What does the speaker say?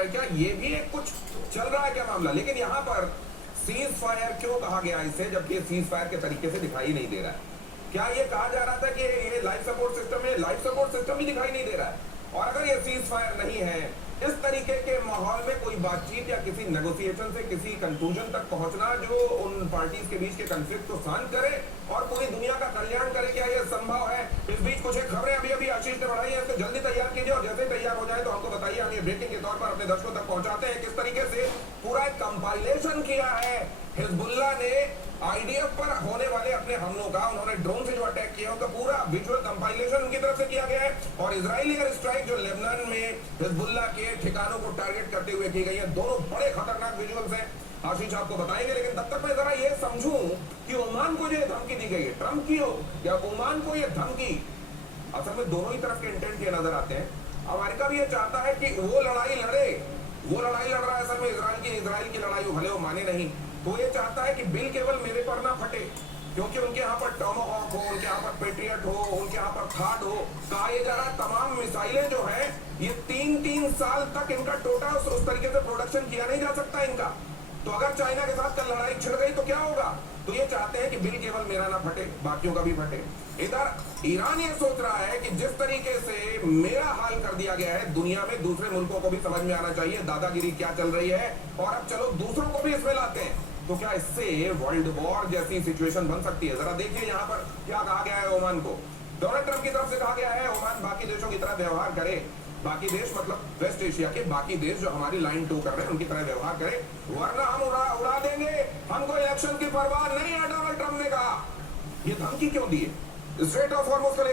रहे हैं क्या, ये भी एक कुछ चल रहा है क्या मामला। लेकिन यहाँ पर सीज फायर क्यों कहा गया इसे, जबकि सीज फायर के तरीके से दिखाई नहीं दे रहा है। क्या ये कहा जा रहा था कि ये लाइफ सपोर्ट सिस्टम है, लाइफ सपोर्ट सिस्टम भी दिखाई नहीं दे रहा है। और अगर ये सीज फायर नहीं है, इस तरीके के माहौल में कोई बातचीत या किसी नेगोशिएशन से किसी कंक्लूजन तक पहुंचना जो उन पार्टीज के बीच के कंफ्लिक्ट को शांत करे और पूरी दुनिया का कल्याण करे, क्या यह संभव है। इस बीच कुछ एक खबरें अभी आशीष ने बढ़ाई है, इसको जल्दी तैयार कीजिए और जैसे तैयार हो जाए तो हमको बताइए, हम ये ब्रेकिंग के तौर पर अपने दर्शकों तक पहुंचाते हैं। किस तरीके से पूरा एक कंपाइलेशन किया है हिजबुल्लाह ने आईडीएफ पर होने वाले अपने हमलों का, उन्होंने ड्रोन से जो अटैक किया उनका पूरा विजुअल कंपाइलेशन उनकी तरफ से किया गया है। और इजरायली एयर स्ट्राइक जो लेबनान में हिजबुल्लाह के ठिकानों को टारगेट करते हुए की गई है, दोनों बड़े खतरनाक विजुअल्स हैं, आशीष आपको बताएंगे। लेकिन तब तक मैं जरा ये समझूं कि ओमान को जो धमकी दी गई है, ट्रंप की हो या ओमान को ये धमकी, असल में दोनों ही तरफ के इंटेंट ये नजर आते हैं। अमेरिका भी ये चाहता है कि वो लड़ाई लड़े, वो लड़ाई लड़ रहा है असल में इजराइल की लड़ाई हो, भले वो माने नहीं, तो ये चाहता है कि बिल केवल मेरे पर ना फटे, क्योंकि उनके यहाँ पर टॉमाहॉक हो, उनके यहाँ पर पेट्रियट हो, उनके यहाँ पर थाड हो। कहा यह जा रहा है तमाम मिसाइलें जो है ये 3-3 साल तक इनका टोटा उस तरीके से प्रोडक्शन किया नहीं जा सकता इनका। तो अगर चाइना के साथ कल लड़ाई छिड़ गई तो क्या होगा। तो ये चाहते हैं कि बिल केवल मेरा ना फटे, बाकियों का भी फटे। इधर ईरान ये सोच रहा है कि जिस तरीके से मेरा हाल कर दिया गया है, दुनिया में दूसरे मुल्कों को भी समझ में आना चाहिए दादागिरी क्या चल रही है, और अब चलो दूसरों को भी इसमें लाते हैं। तो क्या इससे वर्ल्ड वॉर जैसी सिचुएशन बन सकती है। जरा देखिए यहाँ पर क्या कहा गया है ओमान को। डोनाल्ड ट्रंप की तरफ से कहा गया है ओमान बाकी देशों की तरह व्यवहार करे, बाकी देश मतलब वेस्ट एशिया के बाकी देश जो हमारी लाइन टू कर रहे हैं उनकी तरह व्यवहार करे, वरना हम उड़ा देंगे, हमको इलेक्शन की परवाह नहीं है, डोनाल्ड ट्रंप ने कहा। ये धमकी क्यों दी है। Straight of Hormuz